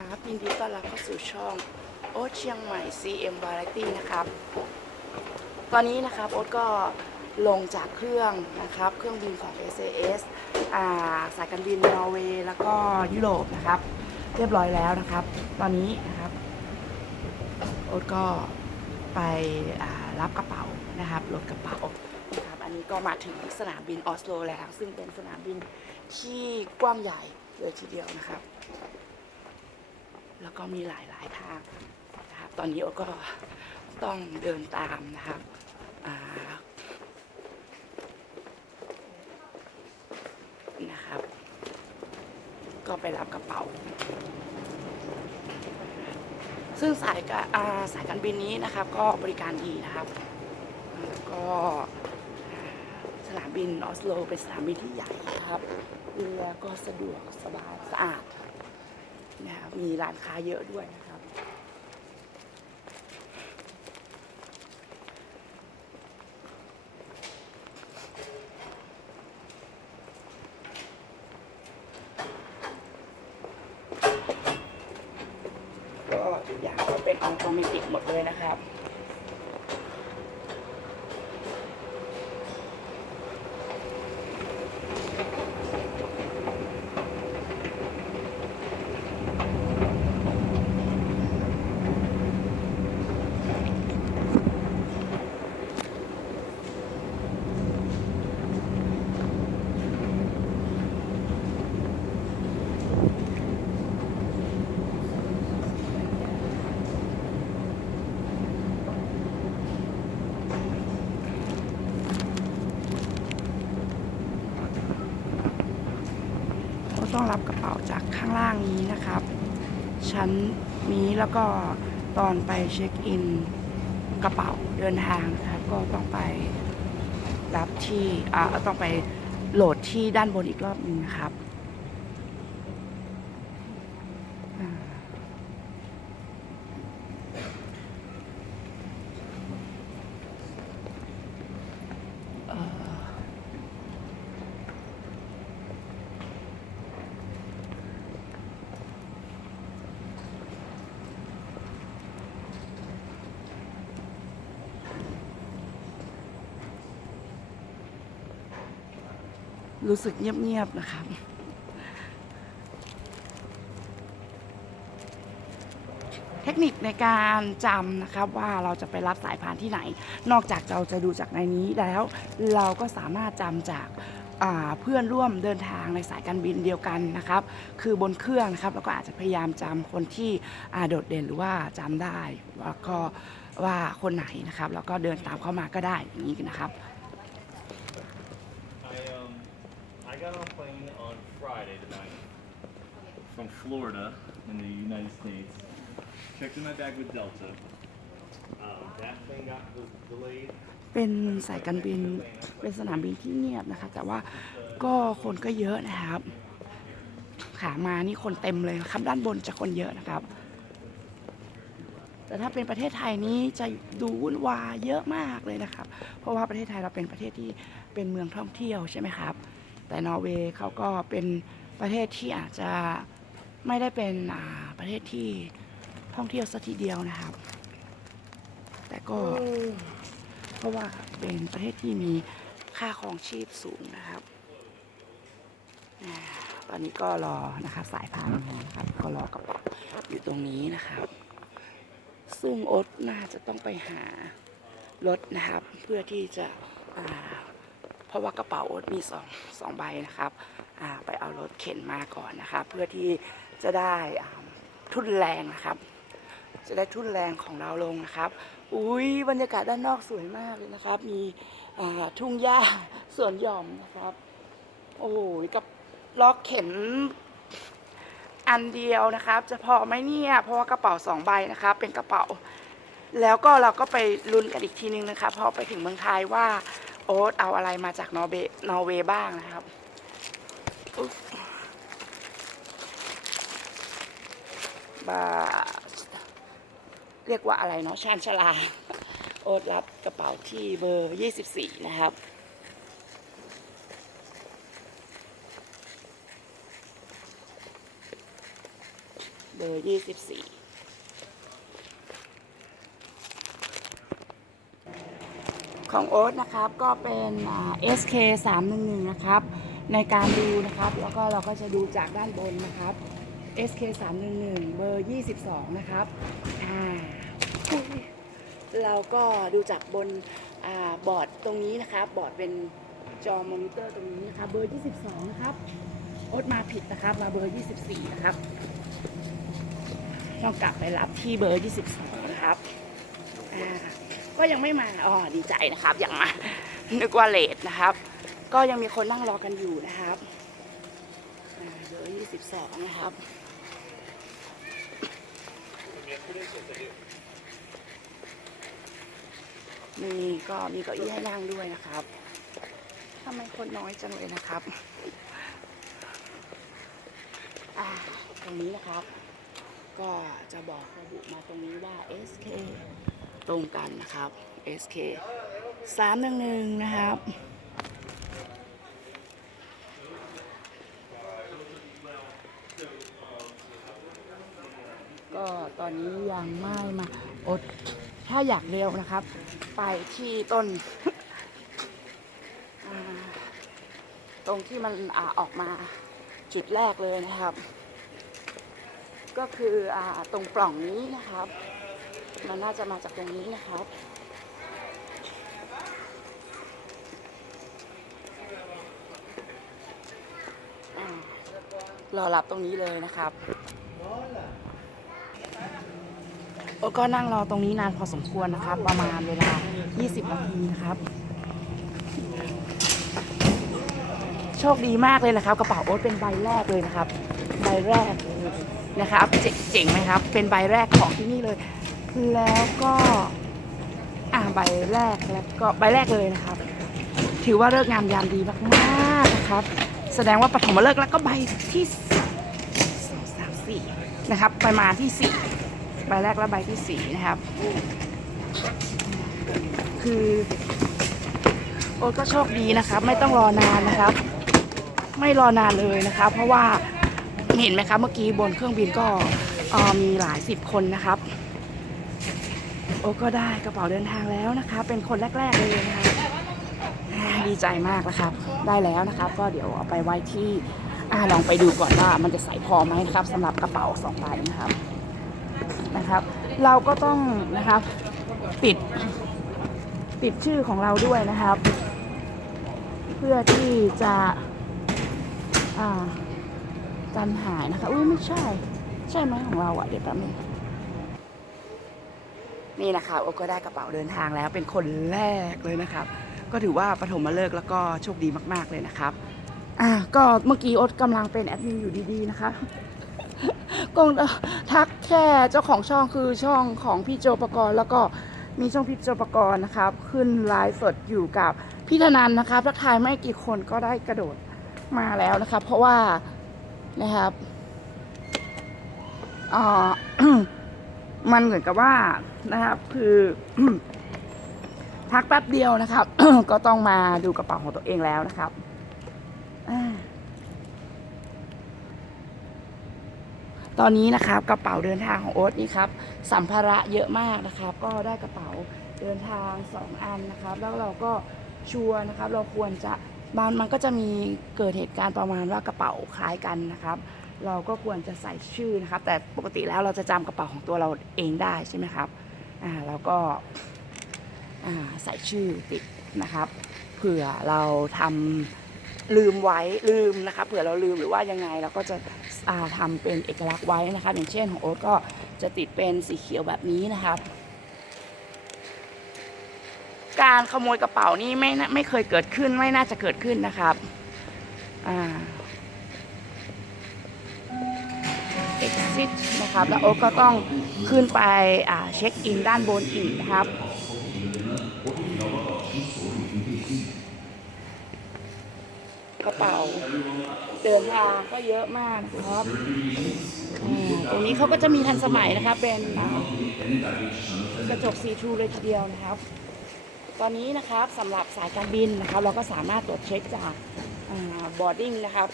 ครับยินดีต้อนรับเข้าสู่ช่องโอ๊ตเชียงใหม่ CM Variety นะครับ ตอนนี้นะครับโอ๊ตก็ลงจากเครื่องนะครับ เครื่องบินของ SAS อ่าสายการบินนอร์เวย์แล้วก็ยุโรปนะครับ เรียบร้อยแล้วนะครับ ตอนนี้นะครับโอ๊ตก็ไปอ่ารับกระเป๋านะครับรถกระเป๋านะครับอันนี้ก็มาถึงสนามบินออสโลแล้ว ซึ่งเป็นสนามบินที่กว้างใหญ่เลยทีเดียวนะครับ ก็มีหลายหลายทางนะครับตอนนี้โอก็ต้องเดินตามนะครับนะครับ ก็ไปรับกระเป๋า ซึ่งสายการสายการบินนี้นะครับ ก็บริการดีนะครับแล้วก็สนามบินออสโลเป็นสนามบินที่ใหญ่ครับเรือก็สะดวกสบายสะอาด มีร้านค้าเยอะด้วยนะครับ ก็ทุกอย่างก็เป็นออโตเมติกหมดเลยนะครับ ก็ ต้องรับกระเป๋าจากข้างล่างนี้นะครับ ชั้นนี้แล้วก็ตอนไปเช็คอินกระเป๋าเดินทางนะครับก็ต้องไปรับที่อ่าต้องไปโหลดที่ด้านบนอีกรอบนึงนะครับ รู้สึกเงียบๆนะครับเทคนิคในการจำนะครับว่าเราจะไปรับสายพานที่ไหน นอกจากเราจะดูจากในนี้แล้ว เราก็สามารถจำจากาเพื่อนร่วมเดินทางในสายการบินเดียวกันนะครับ คือบนเครื่องนะครับแล้วก็อาจจะพยายามจำคนที่โดดเด่นหรือว่าจำได้ว่าก็ว่าคนไหนนะครับ แล้วก็เดินตามเข้ามาก็ได้อย่างนี้นะครับ from Florida in the United States. Checked in my bag with Delta. Um, that plane got was delayed. เป็นสายการบินเป็นสนามบินที่เงียบนะคะ แต่ว่าก็คนก็เยอะนะครับ ขามานี่คนเต็มเลยนะครับ ด้านบนจะคนเยอะนะครับ แต่ถ้าเป็นประเทศไทยนี้จะดูวุ่นวายเยอะมากเลยนะครับ เพราะว่าประเทศไทยเราเป็นประเทศที่เป็นเมืองท่องเที่ยวใช่ไหมครับ แต่นอร์เวย์เขาก็เป็นประเทศที่อาจจะ ไม่ได้เป็นอ่าประเทศที่ท่องเที่ยวสัทีเดียวนะครับ แต่ก็เพราะว่าเป็นประเทศที่มีค่าครองชีพสูงนะครับอ่าตอนนี้ก็รอนะครับสายพานมานะครับ ก็รอกระเป๋าอยู่ตรงนี้นะครับ ซึ่งโอ๊ตน่าจะต้องไปหารถนะครับ เพื่อที่จะอ่าเพราะว่ากระเป๋าโอ๊ตมีสองสองใบนะครับอ่าไปเอารถเข็นมาก่อนนะครับ เพื่อที่ จะได้ทุนแรงนะครับ จะได้ทุนแรงของเราลงนะครับ อุ้ยบรรยากาศด้านนอกสวยมากเลยนะครับ มีทุ่งหญ้าสวนหย่อมนะครับ โอ้ยกับล็อกเข็นอันเดียวนะครับ จะพอไหมเนี่ยเพราะว่ากระเป๋าสองใบนะครับ เป็นกระเป๋า แล้วก็เราก็ไปลุ้นกันอีกทีนึงนะครับพอไปถึงเมืองไทยว่าโอ๊ตเอาอะไรมาจากนอร์เวย์นอร์เวย์บ้างนะครับอุ๊ยบา เรียกว่าอะไรเนาะชานชลา โอ๊ตรับกระเป๋าที่เบอร์ 24 นะครับ เบอร์ยี่สิบสี่ของโอ๊ตนะครับก็เป็น SK 311 นะครับ ในการดูนะครับ แล้วก็เราก็จะดูจากด้านบนนะครับ SK 311เบอร์ 22 นะครับ อ่า เราก็ดูจากบนอาบอร์ดตรงนี้นะครับ บอร์ดเป็นจอมอนิเตอร์ตรงนี้นะครับเบอร์ 22 นะครับโอ๊ตมาผิดนะครับ มาเบอร์ 24 นะครับ ต้องกลับไปรับที่เบอร์ 22 นะครับ อ่า ก็ยังไม่มา อ๋อ ดีใจนะครับ ยังมา นึกว่าเลทนะครับ ก็ยังมีคนนั่งรอกันอยู่นะครับเบอร์ 22 นะครับ นี่ก็มีเก้าอี้ให้นั่งด้วยนะครับทำไมคนน้อยจังเลยนะครับตรงนี้นะครับ ก็จะบอกระบุมาตรงนี้ว่า SK ตรงกันนะครับ SK 311 นะครับ ก็ตอนนี้ ยังไม่มาอด ถ้าอยากเร็วนะครับ ไปที่ต้น ตรงที่มันอออกมาจุดแรกเลยนะครับ ก็คืออตรงปล่องนี้นะครับ มันน่าจะมาจากตรงนี้นะครับรอรับตรงนี้เลยนะครับ โอ้ก็นั่งรอตรงนี้นานพอสมควรนะครับ ประมาณเวลา 20 นาทีนะครับ โชคดีมากเลยนะครับ กระเป๋าโอ๊ตเป็นใบแรกเลยนะครับ ใบแรกนะครับ เจ๋งไหมครับ เป็นใบแรกของที่นี่เลย แล้วก็อ่าใบแรกแล้วก็ใบแรกเลยนะครับ ถือว่าเลิกงามยามดีมากๆนะครับ แสดงว่าปฐมฤกษ์แล้วก็ใบที่สองสามสี่นะครับ ประมาณที่สี่ ใบแรกและใบที่สี่นะครับ คือโอ๊ตก็โชคดีนะครับ ไม่ต้องรอนานนะครับ ไม่รอนานเลยนะครับ เพราะว่าเห็นไหมครับเมื่อกี้บนเครื่องบินก็มีหลายสิบคนนะครับ โอ๊ตก็ได้กระเป๋าเดินทางแล้วนะคะเป็นคนแรก ๆ เลยนะคะดีใจมากนะครับ ได้แล้วนะครับ ก็เดี๋ยวเอาไปไว้ที่อลองไปดูก่อนว่ามันจะใส่พอไหมนะครับสำหรับกระเป๋าสองใบนะครับ นะครับ เราก็ต้องนะครับปิดปิดชื่อของเราด้วยนะครับ เพื่อที่จะกันหายนะคะอุ้ยไม่ใช่ ใช่ไหมของเราอะเดี๋ยวแป๊บนึงนี่นะคะโอก็ได้กระเป๋าเดินทางแล้วเป็นคนแรกเลยนะครับ ก็ถือว่าปฐมฤกษ์แล้วก็โชคดีมาก ๆเลยนะครับอ่าก็เมื่อกี้โอ๊ตกำลังเป็นแอดมินอยู่ดีๆนะคะ กงทักแค่เจ้าของช่องคือช่องของพี่โจปกรณ์แล้วก็มีช่องพี่โจปกรณ์นะครับ ขึ้นไลฟ์สดอยู่กับพี่ธนันนะครับทักทายไม่กี่คนก็ได้กระโดดมาแล้วนะครับ เพราะว่านะครับอ่ามันเหมือนกับว่านะครับคือทักแป๊บเดียวนะครับ ก็ต้องมาดูกระเป๋าของตัวเองแล้วนะครับอ่า ตอนนี้นะครับกระเป๋าเดินทางของโอ๊ตนี่ครับสัมภาระเยอะมากนะครับ ก็ได้กระเป๋าเดินทาง 2 อันนะครับ แล้วเราก็ชัวร์นะครับ เราควรจะบางมันก็จะมีเกิดเหตุการณ์ประมาณว่ากระเป๋าคล้ายกันนะครับ เราก็ควรจะใส่ชื่อนะครับ แต่ปกติแล้วเราจะจำกระเป๋าของตัวเราเองได้ใช่ไหมครับอ่าเราก็อ่าใส่ชื่อติดนะครับ เผื่อเราทำ ลืมไว้ลืมนะครับเผื่อเราลืมหรือว่ายังไงเราก็จะาทำเป็นเอกลักษณ์ไว้นะครับอย่างเช่นของโอ๊ตก็จะติดเป็นสีเขียวแบบนี้นะครับการขโมยกระเป๋านี่ไม่ไม่เคยเกิดขึ้นไม่น่าจะเกิดขึ้นนะครับอ่า exit นะครับ แล้วโอ๊ตก็ต้องขึ้นไปอ่าเช็คอินด้านบนอีกครับ ระเป๋า เดินทางก็เยอะมากนะครับตรงนี้เขาก็จะมีทันสมัยนะครับเป็นกระจกซีทรูเลยทีเดียวนะครับ ตอนนี้นะครับสำหรับสายการบินนะครับ เราก็สามารถตรวจเช็คจากบอร์ดิ้งนะครับ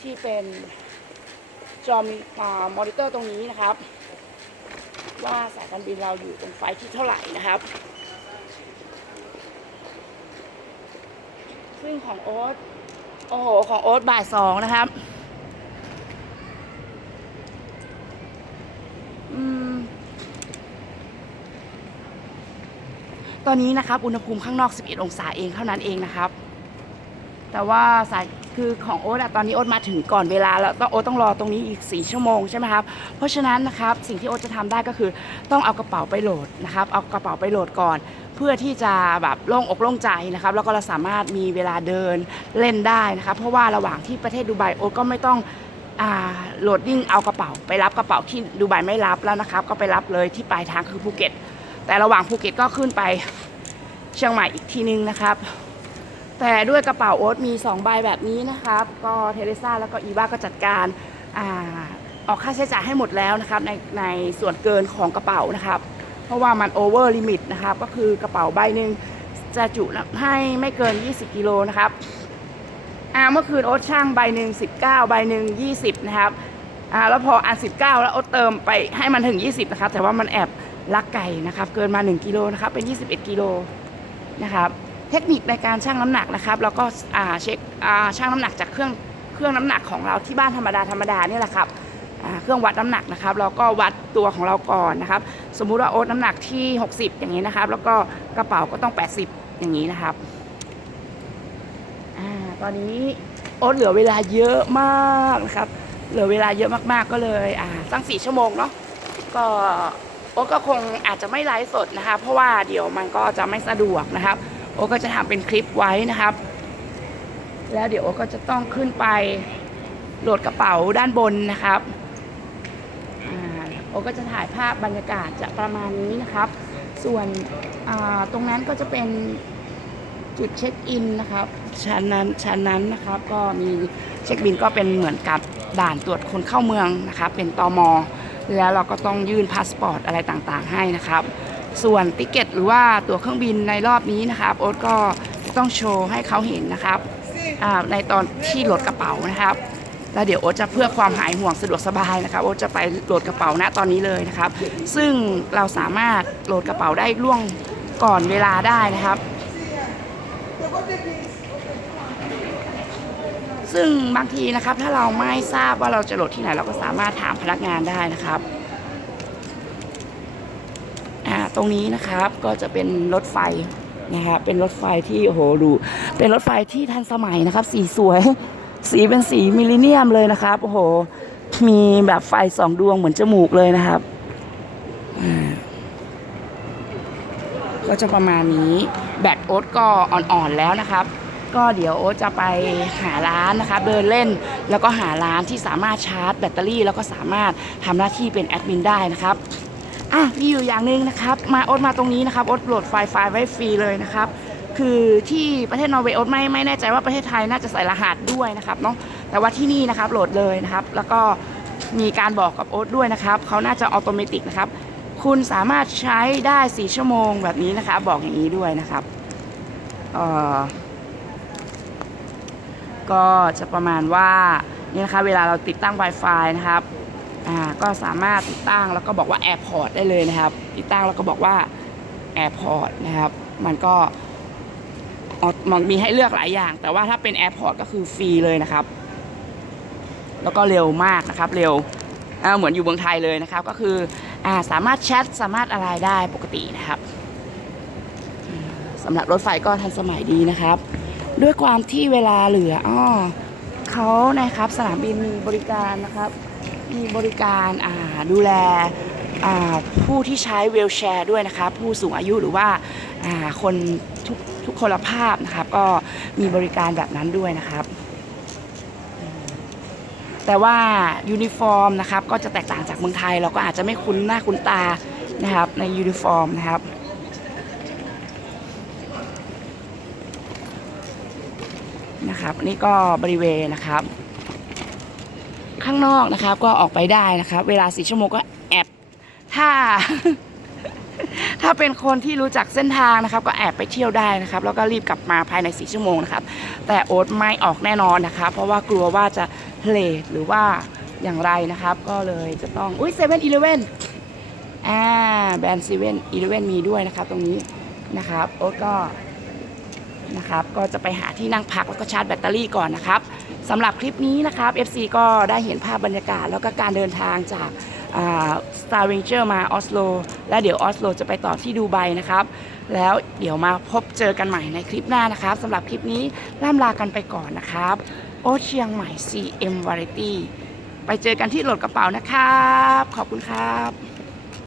ที่เป็นจอมมอนิเตอร์ตรงนี้นะครับ ว่าสายการบินเราอยู่ตรงไฟที่เท่าไหร่นะครับ ซึ่งของโอ๊ตโอ้โห ของโอ๊ตบ่ายสองนะครับ ตอนนี้นะครับ อุณหภูมิข้างนอก 11 องศาเองเท่านั้นเองนะครับ แต่ว่าสายคือของโอ๊ตอะตอนนี้โอ๊ตมาถึงก่อนเวลาแล้วต้องโอ๊ตต้องรอตรงนี้อีก 4 ชั่วโมงใช่ไหมครับ เพราะฉะนั้นนะครับสิ่งที่โอ๊ตจะทำได้ก็คือต้องเอากระเป๋าไปโหลดนะครับ เอากระเป๋าไปโหลดก่อน เพื่อที่จะแบบโล่งอกโล่งใจนะครับแล้วก็เราสามารถมีเวลาเดินเล่นได้นะครับเพราะว่าระหว่างที่ประเทศดูไบโอ๊ตก็ไม่ต้องโหลดดิ้งเอากระเป๋า ไปรับกระเป๋าที่ดูไบไม่รับแล้วนะครับ ก็ไปรับเลยที่ปลายทางคือภูเก็ต แต่ระหว่างภูเก็ตก็ขึ้นไปเชียงใหม่อีกทีนึงนะครับ แต่ด้วยกระเป๋าโอ๊ตมี 2 ใบแบบนี้นะครับ ก็เทเรซ่าแล้วก็อีวาก็จัดการอาออกค่าใช้จ่ายให้หมดแล้วนะครับในในส่วนเกินของกระเป๋านะครับ เพราะว่ามันโอเวอร์ลิมิตนะครับก็คือกระเป๋าใบหนึ่งจะจุให้ไม่เกิน 20 กิโลนะครับอ่าเมื่อคืนโอ๊ตช่างใบหนึ่ง19 ใบหนึ่ง20 นะครับอ่าแล้วพออัน 19 แล้วโอ๊ตเติมไปให้มันถึง 20 นะครับ แต่ว่ามันแอบลักไก่นะครับ เกินมา 1 กิโลนะครับ เป็น 21 กิโลนะครับ เทคนิคในการชั่งน้ำหนักนะครับ แล้วก็อ่าเช็คอ่าชั่งน้ำหนักจากเครื่องเครื่องน้ำหนักของเราที่บ้านธรรมดาธรรมดาเนี่ยแหละครับ เครื่องวัดน้ำหนักนะครับแล้วก็วัดตัวของเราก่อนนะครับ สมมุติว่าโอ๊ตน้ำหนักที่ 60 อย่างนี้นะครับ แล้วก็กระเป๋าก็ต้อง 80 อย่างนี้นะครับอาตอนนี้โอ๊ตเหลือเวลาเยอะมากนะครับ เหลือเวลาเยอะมากๆก็เลยอ่าตั้ง4ชั่วโมงเนาะก็โอ๊ตก็คงอาจจะไม่ไลฟ์สดนะคะเพราะว่าเดี๋ยวมันก็จะไม่สะดวกนะครับ โอก็จะทำเป็นคลิปไว้นะครับ แล้วเดี๋ยวโอก็จะต้องขึ้นไปโหลดกระเป๋าด้านบนนะครับ โอก็จะถ่ายภาพบรรยากาศจะประมาณนี้นะครับ ส่วนตรงนั้นก็จะเป็นจุดเช็คอินนะครับชั้นนั้นชั้นนั้นนะครับก็มีเช็คบินก็เป็นเหมือนกับด่านตรวจคนเข้าเมืองนะครับเป็นตอมแล้วเราก็ต้องยื่นพาสปอร์ตอะไรต่างๆให้นะครับ ส่วนติเกตหรือว่าตั๋วเครื่องบินในรอบนี้นะครับโอ๊ตก็ต้องโชว์ให้เขาเห็นนะครับในตอนที่โหลดกระเป๋านะครับ แล้วเดี๋ยวโอ๊ตจะเพื่อความหายห่วงสะดวกสบายนะครับโอ๊ตจะไปโหลดกระเป๋าณตอนนี้เลยนะครับ ซึ่งเราสามารถโหลดกระเป๋าได้ล่วงก่อนเวลาได้นะครับ ซึ่งบางทีนะครับถ้าเราไม่ทราบว่าเราจะโหลดที่ไหน เราก็สามารถถามพนักงานได้นะครับตรงนี้นะครับก็จะเป็นรถไฟนะครับเป็นรถไฟที่โอ้โหดูเป็นรถไฟที่ทันสมัยนะครับ สีสวย สีเป็นสีมิลเลนเนียมเลยนะครับ โอ้โห มีแบบไฟสองดวงเหมือนจมูกเลยนะครับ ก็จะประมาณนี้ แบตโอ๊ตก็อ่อนๆแล้วนะครับ ก็เดี๋ยวโอ๊ตจะไปหาร้านนะครับ เดินเล่นแล้วก็หาร้านที่สามารถชาร์จแบตเตอรี่ แล้วก็สามารถทำหน้าที่เป็นแอดมินได้นะครับอะมีอยู่อย่างหนึ่งนะครับ มาโอ๊ตมาตรงนี้นะครับโอ๊ตโหลดไฟล์ไฟล์ไว้ฟรีเลยนะครับ คือที่ประเทศนอร์เวย์โอ๊ตไม่ไม่แน่ใจว่าประเทศไทยน่าจะใส่รหัสด้วยนะครับเนาะแต่ว่าที่นี่นะครับโหลดเลยนะครับ แล้วก็มีการบอกกับโอ๊ตด้วยนะครับเขาน่าจะออโตเมตินะครับ คุณสามารถใช้ได้ 4 ชั่วโมงแบบนี้นะครับอกอย่างนี้ด้วยนะครับก็จะประมาณว่านี่นะคะเวลาเราติดตั้ง Wi-Fi นะครับอ่าก็สามารถติดตั้งแล้วก็บอกว่า AirPort ได้เลยนะครับ ติดตั้งแล้วก็บอกว่า AirPort นะครับ มันก็ มันมีให้เลือกหลายอย่าง แต่ว่าถ้าเป็น AirPort ก็คือฟรีเลยนะครับ แล้วก็เร็วมากนะครับ เร็วเหมือนอยู่เมืองไทยเลยนะครับ ก็คืออสามารถแชทสามารถอะไรได้ปกตินะครับสำหรับรถไฟก็ทันสมัยดีนะครับ ด้วยความที่เวลาเหลืออ้อเขานะครับสนามบินมีบริการนะครับ มีบริการาดูแลผู้ที่ใช้เวลแชร์ด้วยนะครับ ผู้สูงอายุหรือว่าอ่าคน ทุกทุกคนภาพนะครับ ก็มีบริการแบบนั้นด้วยนะครับ แต่ว่ายูนิฟอร์มนะครับ ก็จะแตกต่างจากเมืองไทย เราก็อาจจะไม่คุ้นหน้าคุ้นตานะครับ ในยูนิฟอร์มนะครับนะครับนี่ก็บริเวณนะครับ ข้างนอกนะครับก็ออกไปได้นะครับ เวลาสี่ชั่วโมงก็แอบถ้า ถ้าเป็นคนที่รู้จักเส้นทางนะครับ ก็แอบไปเที่ยวได้นะครับ แล้วก็รีบกลับมาภายในสี่ชั่วโมงนะครับ แต่โอ๊ตไม่ออกแน่นอนนะครับเพราะว่ากลัวว่าจะเลทหรือว่าอย่างไรนะครับ ก็เลยจะต้อง อุ้ยเซเว่นอีเลเว่นอ่าแบรนด์เซเว่นอีเลเว่นมีด้วยนะครับตรงนี้นะครับโอ๊ตก็นะครับก็จะไปหาที่นั่งพักแล้วก็ชาร์จแบตเตอรี่ก่อนนะครับสำหรับคลิปนี้นะครับ FC ก็ได้เห็นภาพบรรยากาศแล้วก็การเดินทางจาก สตาร์ริงเจอร์มาออสโลและเดี๋ยวออสโลจะไปต่อที่ดูไบนะครับ แล้วเดี๋ยวมาพบเจอกันใหม่ในคลิปหน้านะครับสำหรับคลิปนี้ล่ำลากันไปก่อนนะครับ โอเชียงใหม่ CM Variety ไปเจอกันที่โหลดกระเป๋านะครับ ขอบคุณครับ